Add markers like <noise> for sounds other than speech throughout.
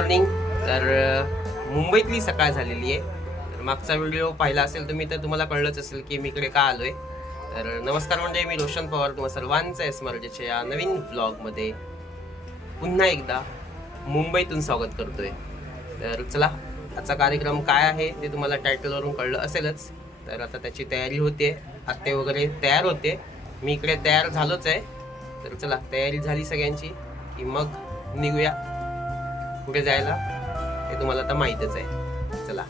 Morning. तर मुंबईतली सकाळ झालेली आहे. तर मागचा व्हिडिओ पाहिला असेल तुम्ही तर तुम्हाला कळलंच असेल की मी इकडे का आलो आहे तर नमस्कार म्हणजे मी रोशन पवार. तुम्हा सर्वांचं एस मराठीच्या या नवीन व्लॉगमध्ये पुन्हा एकदा मुंबईतून स्वागत करतोय. तर चला आजचा कार्यक्रम काय आहे ते तुम्हाला टायटलवरून कळलं असेलच. तर आता त्याची तयारी होते आत्ते वगैरे तयार होते. मी इकडे तयार झालोच आहे. तर चला तयारी झाली सगळ्यांची की मग निघूया. कुठे जायला ते तुम्हाला आता माहीतच आहे. चला.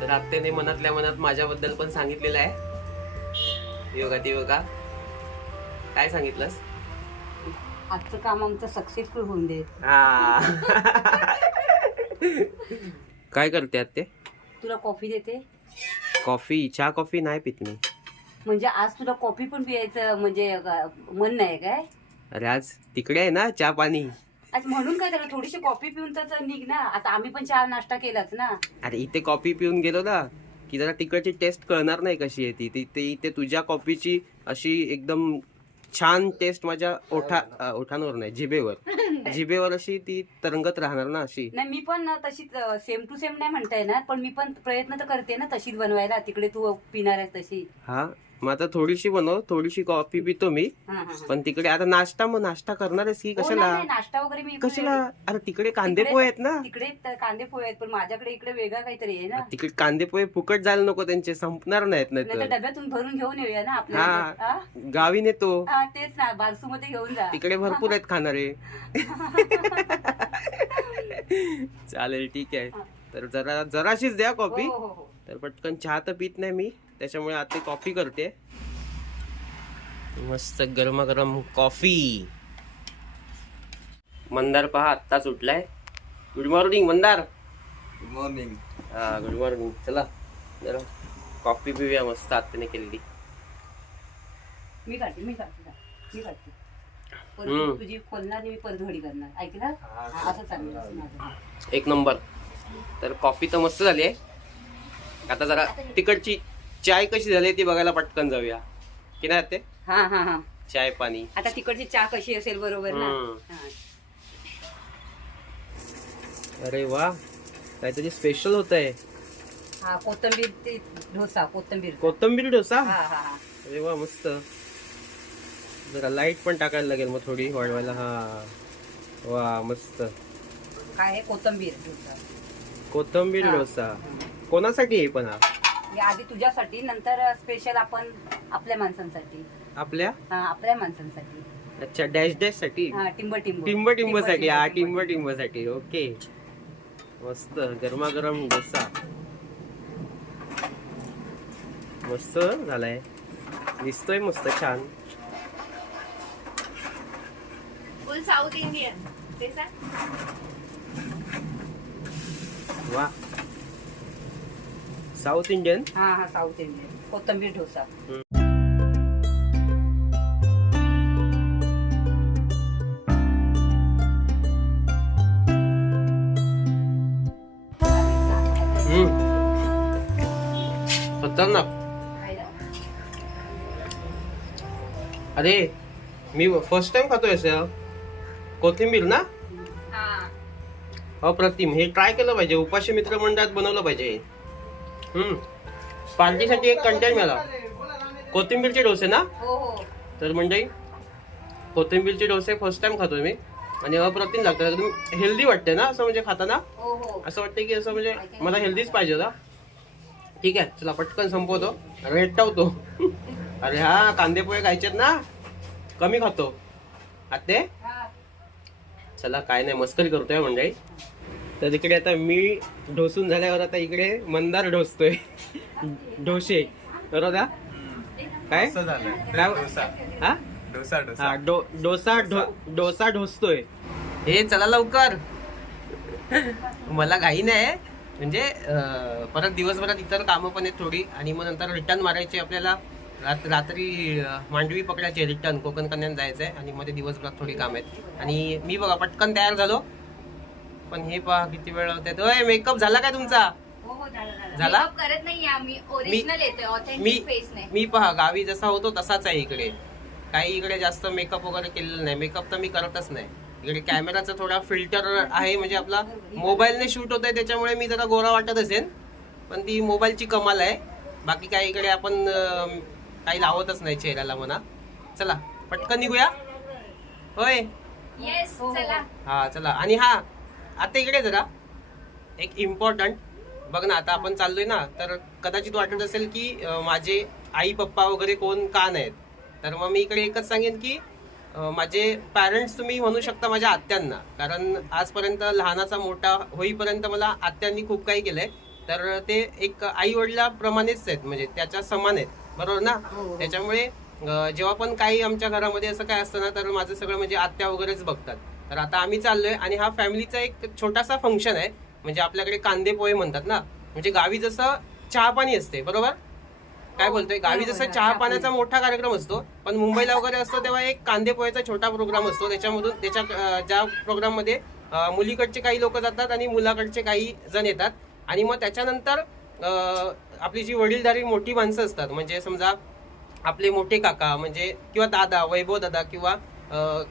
तर आत्याने मनातल्या मनात माझ्याबद्दल पण सांगितलेलं आहे. योगा ती योगा. काय सांगितलंस? आजचं काम आमचं सक्सेसफुल होऊन दे. हा. काय करते आत्ते तुला कॉफी देते? कॉफी चहा कॉफी नाही पित मी. म्हणजे आज तुला कॉफी पण पियायचं म्हणजे मन नाही काय? अरे आज तिकडे आहे ना चहा पाणी. आज म्हणून काय त्याला थोडीशी कॉफी पिऊन तर निघ ना. आता आम्ही पण चहा नाश्ता केलाच ना. अरे इथे कॉफी पिऊन गेलो ना की जरा तिकडची टेस्ट कळणार नाही कशी आहे ती. ती- इथे तुझ्या कॉफीची अशी एकदम छान टेस्ट माझ्या ओठा अ, ओठांवर नाही जिभेवर. <laughs> जिभेवर अशी ती तरंगत राहणार ना अशी. नाही मी पण ना तशीच सेम टू सेम नाही म्हणता येणार पण मी पण प्रयत्न तर करते ना तशीच बनवायला. तिकडे तू पिणार आहेस तशी. हा? मग आता थोडीशी बनव थोडीशी कॉफी पितो मी. हा, हा, हा. पण तिकडे आता नाश्ता मग नाश्ता करणार आहेस की हो, कशाला? नाही, नाश्ता वगैरे मी कशाला? अरे तिकडे कांदे पोहे आहेत ना. तिकडे त- कांदे पोहे आहेत पण माझ्याकडे इकडे वेगळा काहीतरी आहे ना. तिकडे कांदे पोहे फुकट जायला नको त्यांचे संपणार नाहीत नाही डब्यातून भरून घेऊन येऊया ना हा. आपल्याला हा? गावी नेतो. हा तेच ना बारसू मध्ये घेऊन जा. तिकडे भरपूर आहेत खाणारे. <laughs> चालेल ठीक आहे. तर जरा जराशीच द्या कॉफी हो, हो, हो. तर पटकन चहा तर पित नाही मी. त्याच्यामुळे आता कॉफी करते. मस्त गरमागरम कॉफी. मंदार पहा आत्ताच उठलाय good morning Mandar. Good morning हा गुड मॉर्निंग चला जरा कॉफी पिऊया मस्त आत्याने केलेली. मी काढते मी काढते जा. मी काढते परत हम्म. तू तुझी खोलणार आणि मी परत घडी करणार. ऐकलं हा, असं. चाललं असं माझं. एक नंबर. तर कॉफी तर मस्त झाली आहे. आता जरा तिकडची चाय कशी झाली ती बघायला पटकन जाऊया. की नाही ते? हा हा हा. चाय पाणी. आता तिकडची चहा कशी असेल बरोबर ना? हम्म. हा. अरे वा काहीतरी स्पेशल होत आहे हा कोथंबीर ते डोसा कोथंबीर. कोथंबीर डोसा हा हा हा. अरे वा मस्त. जरा लाइट पण टाकायला लागेल मग थोडी वाढवायला. हा. वा मस्त. काय आहे? कोथंबीर डोसा कोथंबीर. डोसा कोणासाठी आहे पण हा? हे आधी तुझ्यासाठी नंतर स्पेशल आपण आपल्या माणसांसाठी. आपल्या? हा आपल्या माणसांसाठी. अच्छा डॅश डॅशसाठी? हा टिंब टिंब. टिंब टिंबसाठी हा टिंब टिंब. साठी ओके मस्त गरमागरम डोसा. मस्त झालाय. दिसतोय मस्त छान. फुल साऊथ इंडियन ते सांग. वा. South Indian? हा हा साऊथ इंडियन. कोथंबीर डोसा हम्म. खतरनाक. अरे मी फर्स्ट टाइम खातोय असं कोथिंबीर ना? अप्रतिम. हे ट्राय केलं पाहिजे. उपाशी मित्र मंडळात बनवलं पाहिजे. हे. पार्टीसाठी एक कंटेंट मिळाला. कोथिंबीरचे डोसे ना? हो हो. तर मंडळी कोथिंबीरचे डोसे फर्स्ट टाइम खातोय मी. आणि अप्रतिम लागतात. एकदम हेल्दी वाटते ना असं म्हणजे खाताना? हो असं वाटतं की असं म्हणजे मला हेल्दीच पाहिजे होता ठीक आहे चला पटकन संपवतो. रेटावतो <laughs> अरे हा कांदे पोहे खायचेत ना? कमी खातो. आते. चला काय नाही मस्करी करतोय मंडळी. तर इकडे आता मी ढोसून झाल्यावर आता इकडे मंदार ढोसतोय. ढोसे. बरोबर? काय? हा? डोसा डोसा हा डो डोसा ढो- डोसा ढोसतोय. हे चला लवकर. मला घाई नाही म्हणजे परत दिवसभरात इतर कामं पण आहेत थोडी आणि मग नंतर रिटर्न मारायचे आपल्याला. रात रात्री मांडवी पकडायची रिटर्न कोकण कन्यान जायचंय आणि मध्ये दिवसभरात थोडी काम आहेत. आणि मी बघा पटकन तयार झालो. पण हे पहा किती वेळ होते. मेकअप झाला काय तुमचा? हो हो झाला झाला. झाला? Makeup करत नाही आम्ही. ओरिजिनल येतोय मी ऑथेंटिक फेस नाही. मी पहा गावी जसा होतो तसाच आहे इकडे. काही इकडे जास्त मेकअप वगैरे केलेलं नाही. मेकअप तर मी करतच नाही. इकडे कॅमेराचा थोडा फिल्टर आहे म्हणजे आपला मोबाईलने शूट होत आहे त्याच्यामुळे मी जरा गोरा वाटत असेल पण ती मोबाईलची कमाल आहे. बाकी काही इकडे आपण अं, काही लावतच नाही चेहऱ्याला म्हणा. चला पटकन निघूया. होय? येस हो, हो. चला. हा चला. आणि हा आता इकडे जरा. एक इम्पॉर्टंट बघ ना आता आपण चाललोय ना तर कदाचित वाटत असेल की माझे आई पप्पा वगैरे कोण का नाहीत? तर मग मी इकडे एकच सांगेन की माझे पॅरेंट्स तुम्ही म्हणू शकता माझ्या आत्यांना. कारण आजपर्यंत लहानाचा मोठा होईपर्यंत मला आत्यांनी खूप काही केलंय. तर ते एक आई वडिलाप्रमाणेच आहेत म्हणजे त्याच्या समान आहेत. बरोबर ना? हो. त्याच्यामुळे जेव्हा पण काही आमच्या घरामध्ये असं काय असतं ना तर माझं सगळं म्हणजे आत्या वगैरेच बघतात. तर आता आम्ही चाललोय आणि हा फॅमिलीचा एक छोटासा फंक्शन आहे. म्हणजे आपल्याकडे कांदे पोहे म्हणतात ना. म्हणजे गावी जसं चहा पाणी असते बरोबर? काय बोलतोय? गावी जसं हा, चहा पाण्याचा मोठा कार्यक्रम असतो पण मुंबईला वगैरे असतो तेव्हा एक कांदे पोहेचा छोटा प्रोग्राम असतो. त्याच्यामधून त्याच्या ज्या प्रोग्राममध्ये अं, मुलीकडचे काही लोक जातात आणि मुलाकडचे काही जण येतात. आणि मग त्याच्यानंतर आपली जी वडीलधारी मोठी माणसं असतात म्हणजे समजा आपले मोठे काका म्हणजे किंवा दादा वैभव दादा किंवा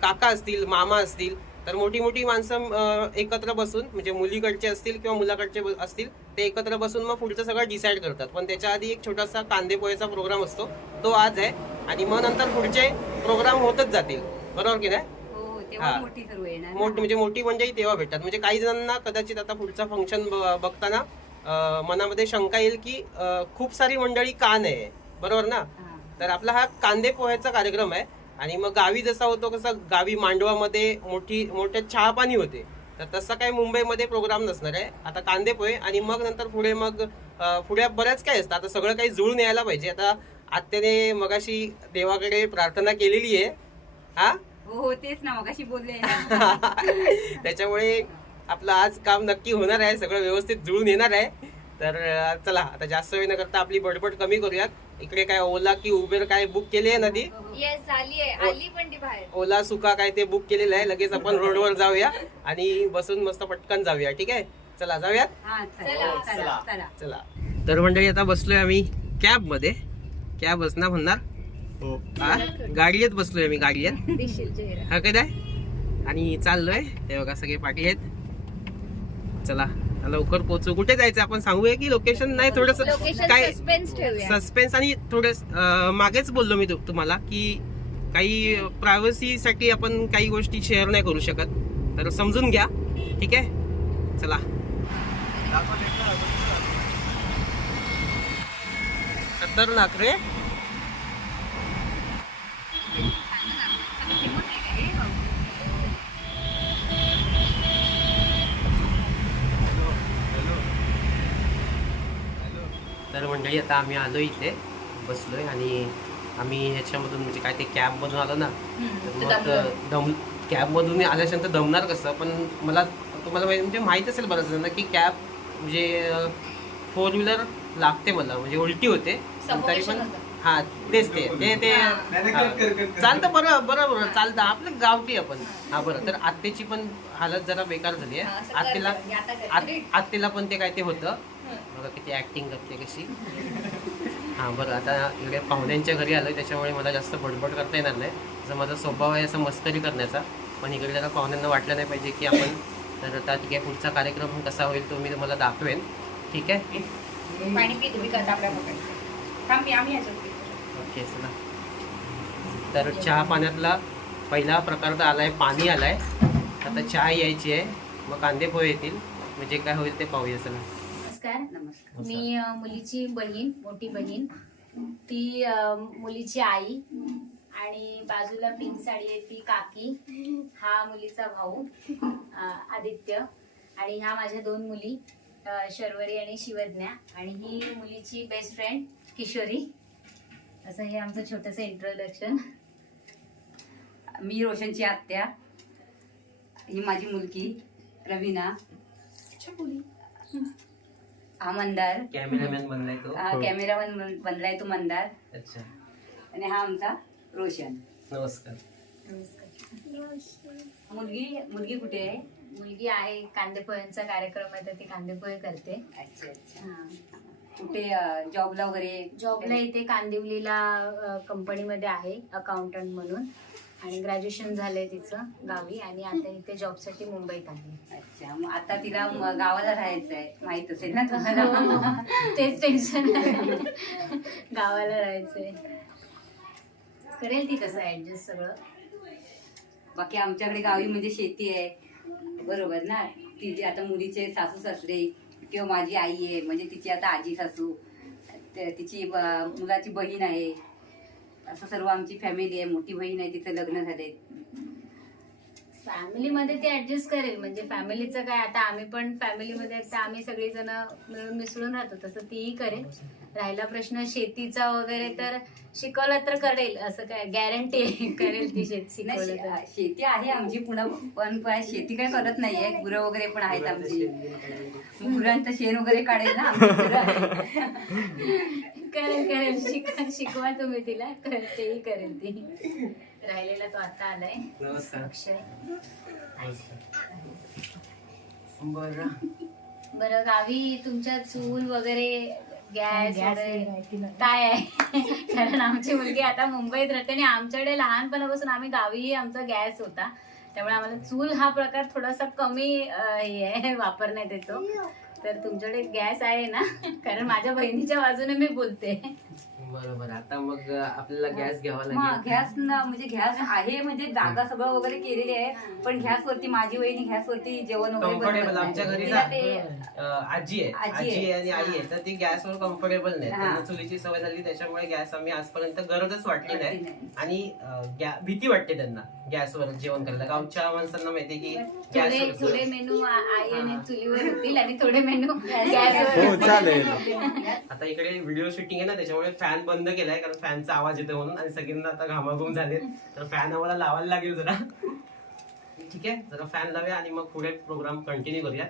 काका असतील मामा असतील तर मोठी मोठी माणसं एकत्र बसून म्हणजे मुलीकडचे असतील किंवा मुलाकडचे असतील ते एकत्र बसून मग पुढचं सगळं डिसाईड करतात. पण त्याच्या आधी एक छोटासा कांदे पोहेचा प्रोग्राम असतो. तो आज आहे. आणि मग नंतर पुढचे प्रोग्राम होतच जातील. बरोबर की नाही? हो हो. मोठी म्हणजे मोठी मंडळी तेव्हा भेटतात. म्हणजे काही जणांना कदाचित आता पुढचा फंक्शन बघताना मनामध्ये शंका येईल की खूप सारी मंडळी का नाही? बरोबर ना. तर आपला हा कांदे पोह्याचा कार्यक्रम आहे. आणि मग गावी जसा होतो कसा गावी मांडवामध्ये मोठी मोठे चहा पाणी होते. तर तसं काही मुंबईमध्ये प्रोग्राम नसणार आहे. आता कांदे पोहे आणि मग नंतर पुढे मग पुढे बऱ्याच काय असतं आता सगळं काही जुळून यायला पाहिजे. आता आत्याने मगाशी देवाकडे प्रार्थना केलेली आहे. हा? हो हो तेच ना मगाशी बोलले. <laughs> त्याच्यामुळे आपलं आज काम नक्की होणार आहे. सगळं व्यवस्थित जुळून येणार आहे. तर चला आता जास्त वेळ न करता आपली बडबड कमी करूयात. इकडे काय ओला की उबेर काय बुक केली आहे ना ती येस झाली आहे. आली पण ती बाहेर. ओला सुका काय ते बुक केलेलं आहे. लगेच आपण <laughs> रोडवर जाऊया आणि बसून मस्त पटकन जाऊया ठीक आहे? चला जाऊयात? हा चला, चला. चला. चला. चला. तर मंडळी आता बसलोय आम्ही कॅबमध्ये कॅब ना म्हणणार. हो. हा? गाडीत बसलोय आम्ही गाडीत दिसशील चेहरा. हा काय आहे? आणि चाललोय. ते बघा सगळे पाठी आहेत. चला. लवकर पोहोचू. कुठे जायचं? आपण सांगूया की लोकेशन नाही थोडस काय सस्पेन्स ठेवूया. सस्पेन्स आणि थोडस मागेच बोललो मी तु- तुम्हाला की काही प्रायव्हसी साठी आपण काही गोष्टी शेअर नाही करू शकत. तर समजून घ्या. ठीक आहे? चला. खतरनाक रे. मंडळी आता आम्ही आलो इथे. बसलोय आणि आम्ही ह्याच्यामधून म्हणजे काय ते कॅबमधून आलो ना तर मग दम कॅबमधून आल्याच्यानंतर दमणार कसं? पण मला तुम्हाला माहिती- म्हणजे माहीत असेल बरं जणांना की कॅब म्हणजे फोर व्हीलर लागते मला म्हणजे उलटी होते पण तरी पण. हा तेच ते ते. चालतं बरं बरं बरं चालतं. आपलं गावठी आपण हा बरं. तर आत्तेची पण हालत जरा बेकार झाली हा, आहे आत्तेला आत्तेला पण ते काय ते होतं. बघा किती ऍक्टिंग करते कशी. हा बरं आता इकडे पाहुण्यांच्या घरी आलोय त्याच्यामुळे मला जास्त बडबड करता येणार नाही. जसं माझा स्वभाव आहे असं मस्करी करण्याचा. पण इकडे जरा पाहुण्यांना वाटलं नाही पाहिजे की आपण तर आता ठीक आहे पुढचा कार्यक्रम कसा होईल तो मी तुम्हाला दाखवेन. ठीक आहे? पाणी पी तुम्ही. ओके चला. तर चहा पाण्यातला पहिला प्रकार तर आलाय पाणी आलाय. आता चहा यायची आहे. मग कांदे पोहे येतील. म्हणजे काय होईल ते पाहूया चला. नमस्कार. नमस्कार. मी मुलीची बहीण मोठी बहीण. ती मुलीची आई आणि बाजूला पिंक साडी आहे ती काकी. हा मुलीचा भाऊ आदित्य. आणि ह्या माझ्या दोन मुली शर्वरी आणि शिवज्ञा. आणि ही मुलीची बेस्ट फ्रेंड किशोरी. असं हे आमचं छोटंसं इंट्रोडक्शन मी रोशनची आत्या. ही माझी मुलगी रवीना हा मंदार. कॅमेरामॅन बनलाय तो. हा कॅमेरामन बनलाय तो मंदार. अच्छा. आणि हा आमचा रोशन. नमस्कार. मुलगी मुलगी कुठे आहे? मुलगी आहे कांदेपोह्यांचा कार्यक्रम आहे तर ती कांदेपोहे करते. अच्छा अच्छा. हा. कुठे जॉबला वगैरे? जॉबला इथे कांदिवलीला कंपनीमध्ये आहे अकाउंटंट म्हणून. आणि ग्रॅज्युएशन झालंय तिचं गावी आणि आता इथे जॉबसाठी मुंबईत आहे. अच्छा मग आता तिला म- गावाला राहायचं आहे माहीत असेल ना तुम्हाला. तेच टेन्शन गावाला राहायचंय. करेल ती तसं ऍडजस्ट सगळं? बाकी आमच्याकडे गावी म्हणजे शेती आहे. बरोबर ना? तिचे आता मुलीचे सासू सासरे किंवा माझी आई आहे. म्हणजे तिची आता आजी सासू ते- तिची ब- मुलाची बहीण आहे. असं सर्व आमची फॅमिली आहे मोठी बहीण आहे तिचं लग्न झालंय. फॅमिलीमध्ये ती ऍडजस्ट करेल. म्हणजे फॅमिलीचं काय आता आम्ही पण फॅमिलीमध्ये आहे, तर आम्ही सगळेजण मिळून मिसळून राहतो तसं तीही करेल. राहिला प्रश्न शेतीचा वगैरे तर शिकवलं तर करेल असं काय गॅरंटी <laughs> करेल ती शेत नाही, शिकवलं तर. शे- शेती आहे आमची पुन्हा पण काय शेती काय करत नाहीये गुरं वगैरे पण आहेत आमची. गुरांचं शेण वगैरे काढेल ना आमची गुरं आहेत. <laughs> करेल करेल शिक शिकवा तुम्ही तिला. कर- तेही करेल ती राहिलेला तो आता आलाय. नमस्कार. अक्षय. बरं. बरं गावी तुमच्या चूल वगैरे गॅस वगैरे काय आहे? कारण आमची मुलगी आता मुंबईत राहते आणि आमच्याकडे लहानपणापासून आम्ही गावीही आमचा गॅस होता. त्यामुळे आम्हाला चूल हा प्रकार थोडासा कमी हे आहे वापरण्यात येतो. तर तुमच्याकडे गॅस आहे ना कारण माझ्या बहिणीच्या बाजूने मी बोलते. बरोबर. आता मग आपल्याला गॅस घ्यावा लागेल. गॅस ना म्हणजे गॅस आहे म्हणजे जागा सगळं वगैरे केलेली आहे पण गॅस वरती माझी वहिनी गॅस वरती जेवण वगैरे बनवत कम्फर्टेबल नाही. आमच्या घरी तिला ना ते अं, आजी आहे. आजी आहे. आणि आई आहे. तर ती गॅसवर कम्फर्टेबल नाही. हा. त्यांना चुलीची सवय झाली त्याच्यामुळे गॅस आम्ही आजपर्यंत गरजच वाटली वाटली नाही. नाही. आणि अं, गॅ- भीती वाटते त्यांना गॅसवर जेवण करायला. गावच्या माणसांना माहितीये की थोडे गॅसवर थोडे मेनू आई आणि हा. चुलीवर होतील आणि थोडे मेनू हो गॅसवर चालेल. आता इकडे व्हिडिओ शूटिंग आहे ना त्याच्यामुळे फॅन बंद केलाय कारण फॅनचा आवाज येतो म्हणून आणि सगळ्यांना आता घामाघूम झाले तर फॅन आम्हाला लावायला लागेल जरा. ठीक आहे? जरा फॅन लावूया आणि मग पुढे प्रोग्राम कंटिन्यू करूया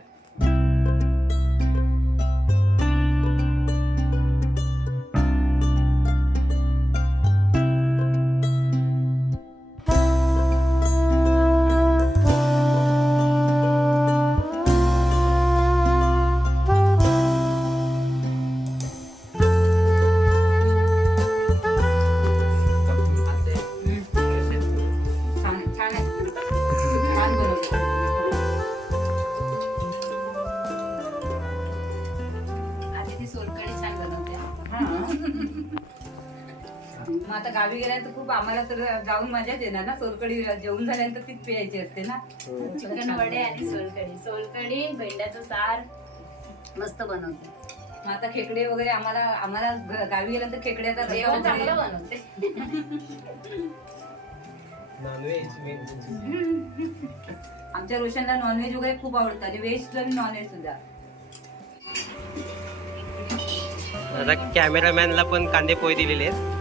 गावी गेल्यानंतर तर खूप आम्हाला तर जाऊन मजाच येणार ना. सोलकडी जेवण झाल्यानंतर तीच प्यायची असते ना. चिकन वडे आणि सोलकडी सोलकडी भेंड्याचं सार मस्त बनवते. मग आता खेकडे वगैरे आम्हाला आम्हाला ग- गावी गेल्यानंतर खेकड्याचा रस्सा जेवण चांगलं वगैरे बनवते नॉनव्हेज आमच्या रोशनला नॉनव्हेज वगैरे खूप आवडतं आणि व्हेज आणि नॉनव्हेज सुद्धा. आता कॅमेरामॅनला पण कांदे पोहे दिलेले आहेत.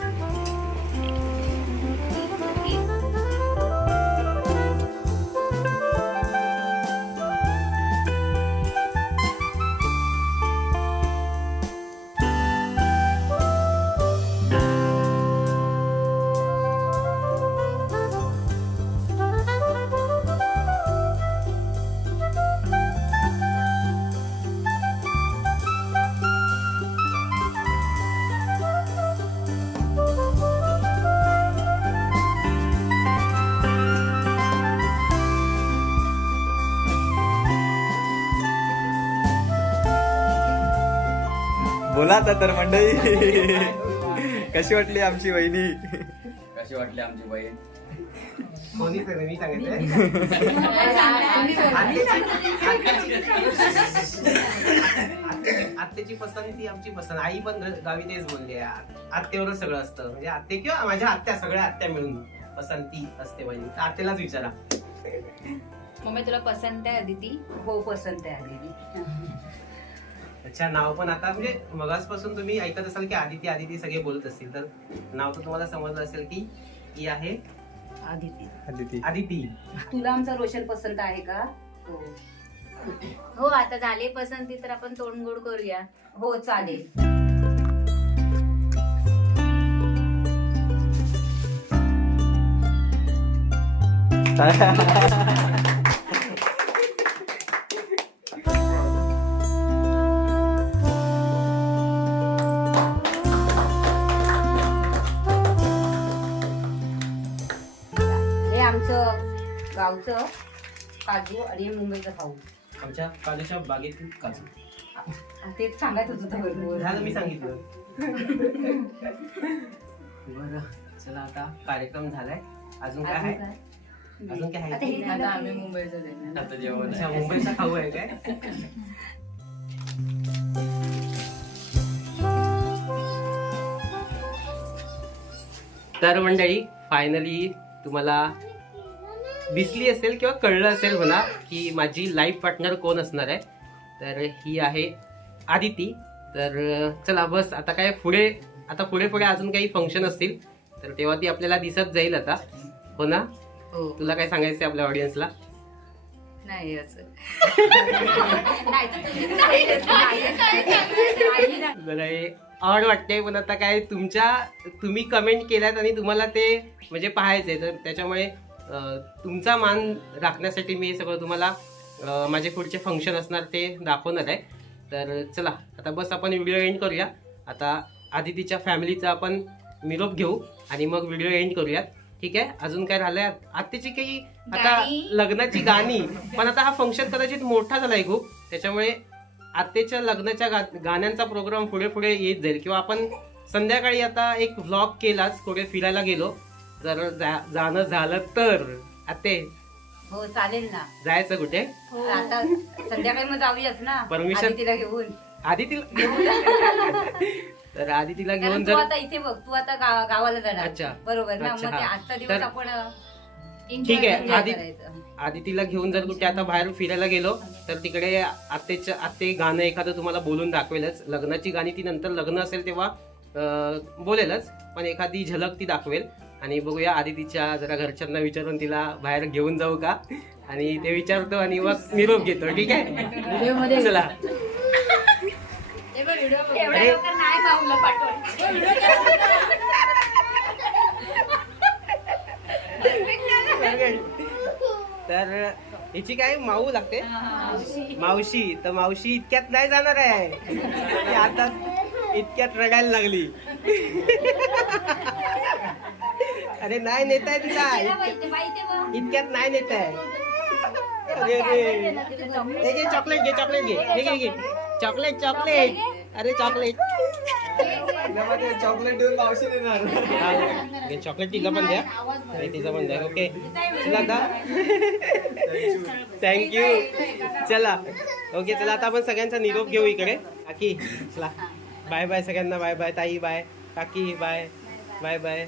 बोला आता तर मंडळी. कशी वाटली आमची वहिनी? कशी वाटली आमची बहीण? मी सांगितलंय? <laughs> आत्याची पसंत ती आमची पसंत. आई पण गावी तेच बोलली आहे. आ- आत्यावरच सगळं असतं. म्हणजे आत्या किंवा माझ्या आत्या सगळ्या आत्या मिळून पसंती असते माझी तर आत्यालाच विचारा. मम्मी तुला पसंत आहे अदिती हो पसंत आहे आलेली अच्छा नाव पण आता म्हणजे मगासपासून तुम्ही ऐकत असाल की आदिती आदिती सगळे बोलत असतील. तर नाव तर तुम्हाला समजलं असेल की ही आहे आदिती. अदिती आदिती. तुला आमचा रोशन पसंत आहे का? हो. हो आता झाली पसंती तर आपण तोंड गोड करूया. हो चालेल. <laughs> काजू आणि मुंबईचं खाऊ आमच्या काजूच्या बागेतील काजू. हा, तेच सांगायचं होतं बरोबर. झालं मी सांगितलं. बरं चला आता कार्यक्रम झालाय. अजून काय आहे? अजून काय? अजून काय आता आहे हे झालं. आम्ही मुंबईचं देणार. आता जेवण अच्छा आहे. मुंबईचा खाऊ आहे काय? तर मंडळी फायनली तुम्हाला दिसली असेल किंवा कळलं असेल म्हणा की माझी लाईफ पार्टनर कोण असणार आहे तर ही आहे आदिती. तर चला बस आता काय पुढे आता पुढे पुढे अजून काही फंक्शन असतील तर तेव्हा ती आपल्याला दिसत जाईल आता. हो ना? हो. तुला काय सांगायचं आपल्या ऑडियन्सला नाही असं. बरं आवड वाटते पण आता काय तुमच्या तुम्ही कमेंट केल्यात आणि तुम्हाला ते म्हणजे पाहायचंय. तर त्याच्यामुळे तुमचा मान राखण्यासाठी मी सगळं तुम्हाला माझे पुढचे फंक्शन असणार ते दाखवणार आहे. तर चला आता बस आपण व्हिडिओ एंड करूया. आता आदितीच्या फॅमिलीचा आपण निरोप घेऊ आणि मग व्हिडिओ एंड करूया ठीक आहे? अजून काय राहिलंय आत्ताची काही आता. लग्नाची गाणी. पण आता हा फंक्शन कदाचित मोठा झालाय खूप. त्याच्यामुळे आत्याच्या लग्नाच्या गा- गाण्यांचा प्रोग्राम पुढे पुढे येत जाईल. किंवा आपण संध्याकाळी आता एक व्लॉग केलाच कुठे फिरायला गेलो. जर जा- जाणं झालं तर. आते हो चालेल ना. जायचं कुठे? आता संध्याकाळी मग जाऊयाच ना. Permission? तिला घेऊन. आधी तिला तर आधी तिला कारण घेऊन तू जर आता इथे बघ तू आता गा- गावाला जाणार. अच्छा. बरोबर ना अच्छा, मग ते हा. आजचा दिवस तर- आपण ठीक आहे. enjoy आधी करायचं. आधी तिला घेऊन जर कुठे आता बाहेर फिरायला गेलो तर तिकडे आत्तेच्या आत्ते गाणं एखादं तुम्हाला बोलून दाखवेलच. लग्नाची गाणी ती नंतर लग्न असेल तेव्हा अं, बोलेलच. पण एखादी झलक ती दाखवेल. आणि बघूया आधी तिच्या जरा घरच्यांना विचारून तिला बाहेर घेऊन जाऊ का? आणि ते विचारतो आणि मग निरोप घेतो ठीक आहे? चला. तर हिची काय माऊ लागते? मावशी. तर मावशी इतक्यात नाही जाणार आहे. ती आता इतक्यात रडायला लागली. अरे नाही नेत आहे तिला इतक्यात- नाही नेत आहे. अरे अरे हे घे चॉकलेट घे चॉकलेट घे. हे घे घे. चॉकलेट चॉकलेट अरे चॉकलेट चॉकलेट देऊन मावशी देणार. हा, चॉकलेट तिला पण द्या. आणि तिचं पण द्या. ओके चला आता. थँक्यू चला. ओके चला आता आपण सगळ्यांचा निरोप घेऊ इकडे. काकी चला. बाय बाय सगळ्यांना. बाय बाय ताई बाय काकी bye bye bye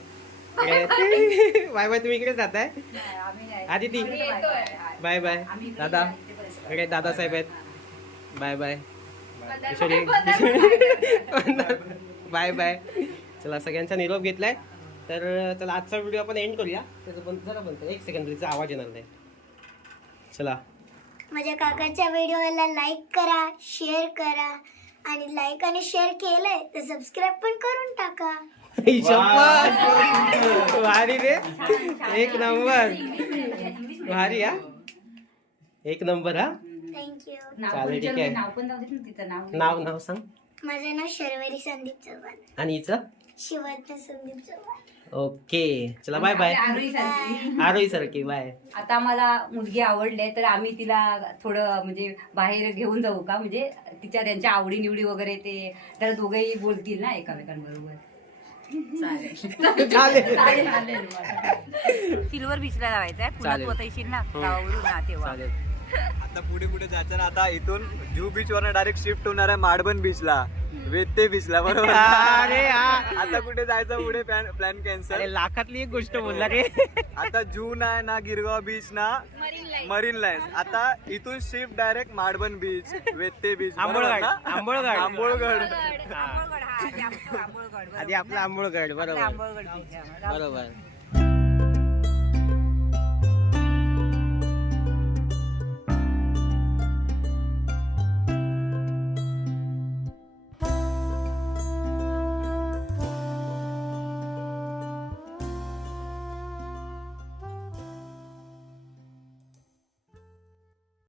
bye bye तुम्ही इकडे जाताय आम्ही नाही. Aditi bye bye. दादा. इकडे दादासाहेब आहेत. Bye bye. Bye bye. चला सगळ्यांचा निरोप घेतलाय. तर चला आजचा व्हिडिओ आपण एंड करूया. त्याचं पण जरा बनतो एक सेकंड तिचा आवाज येणार नाही. चला. माझ्या काकाच्या व्हिडिओला लाईक करा शेअर करा. आणि लाईक आणि शेअर केलंय तर सबस्क्राईब पण करून टाका. <laughs> भारी रे. एक नंबर. भारी हा? एक नंबर हा? थँक्यू नाव चालेल, ठीक आहे. नाव नाव नाव नाव सांग. माझं नाव शर्वरी संदीप चव्हाण. आणि हिचं? शिवज्ञ संदीप चव्हाण. ओके. चला बाय बाय आरोही सारखी. आरोही सारखी बाय आता मला मुलगी आवडले तर आम्ही तिला थोडं म्हणजे बाहेर घेऊन जाऊ का? म्हणजे तिच्या त्यांच्या आवडी निवडी वगैरे ते तर दोघेही बोलतील ना एकामेकांबरोबर. चालेल. सिल्वर बीचला जायचं आहे पुन्हा चालेल. तू आता येशील ना? हो. गावावरून ना तेव्हा. चालेल. आता पुढे पुढे जायचं ना आता इथून जुहू बीच वरनं डायरेक्ट शिफ्ट होणार आहे माडबन बीचला वेत्ते बीचला बरोबर? <laughs> अरे हा. आता कुठे जायचं पुढे प्लॅन कॅन्सल अरे लाखातली एक गोष्ट बोलला रे. आता जू नाही ना गिरगाव बीच ना मरीन लाईन्स आता इथून shift direct Madban beach Vetye beach Ambolgad? Ambolgad. Ambolgad. Ambolgad. हा आधी आपलं आंबोळगड आधी आपला आंबोळगड बरोबर. आंबोळगड beach आहे. बरोबर.